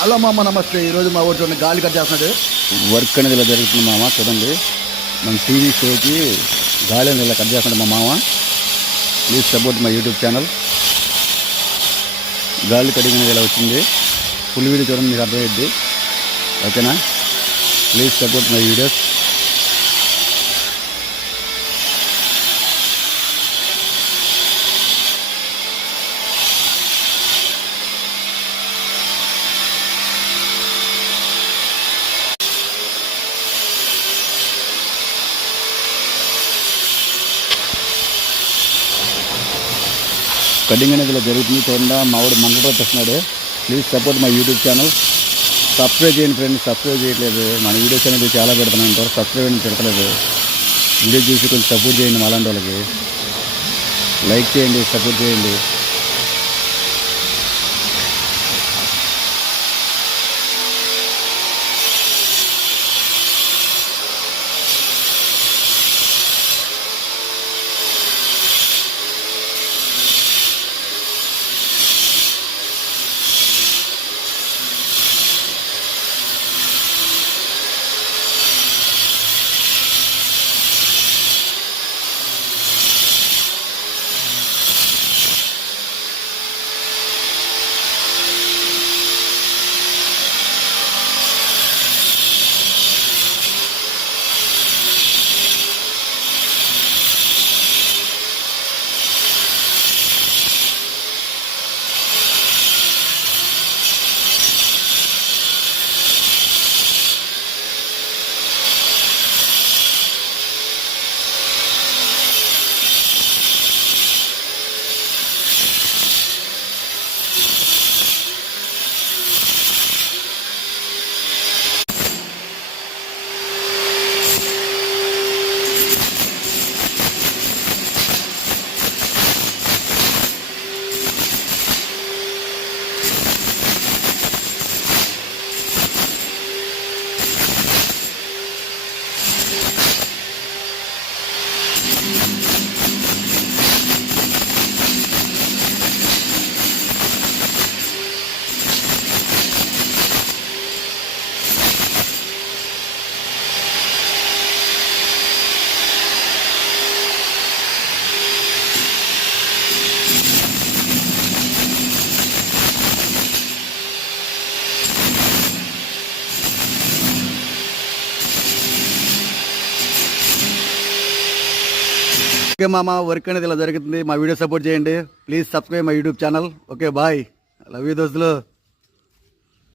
హలో మామ, నమస్తే. ఈరోజు మా ఊరు చూడండి, గాలి కట్ చేస్తున్నాడు. వర్క్ అనేది ఇలా జరుగుతుంది మామ. చూడండి, మన టీవీ షోకి గాలి అనేది ఇలా కట్ చేస్తున్నాడు మా మామ. Please support my YouTube channel. గాలి కటింగ్ అనేది ఇలా వచ్చింది. ఫుల్ వీడియో చూడండి, మీకు అర్థమైద్ది. ఓకేనా? Please support my videos. Cutting అనేది ఇలా జరుగుతుంది. చూడండి, మా వాడు మంటలు తెస్తున్నాడు. Please support my YouTube channel. Subscribe చేయండి ఫ్రెండ్స్. సబ్స్క్రైబ్ చేయట్లేదు. మన వీడియోస్ అనేది చాలా పెడుతున్నాను, ఇంతవరకు సబ్స్క్రైబ్ అనేది పెడతలేదు. వీడియో చూసి కొంచెం సపోర్ట్ చేయండి. మాలాంటి వాళ్ళకి లైక్ చేయండి, సపోర్ట్ చేయండి. ఓకే మామ, వర్క్ అనేది ఇలా జరుగుతుంది. మా వీడియో సపోర్ట్ చేయండి. Please subscribe my YouTube channel. Okay, bye. Love you దోస్తులు.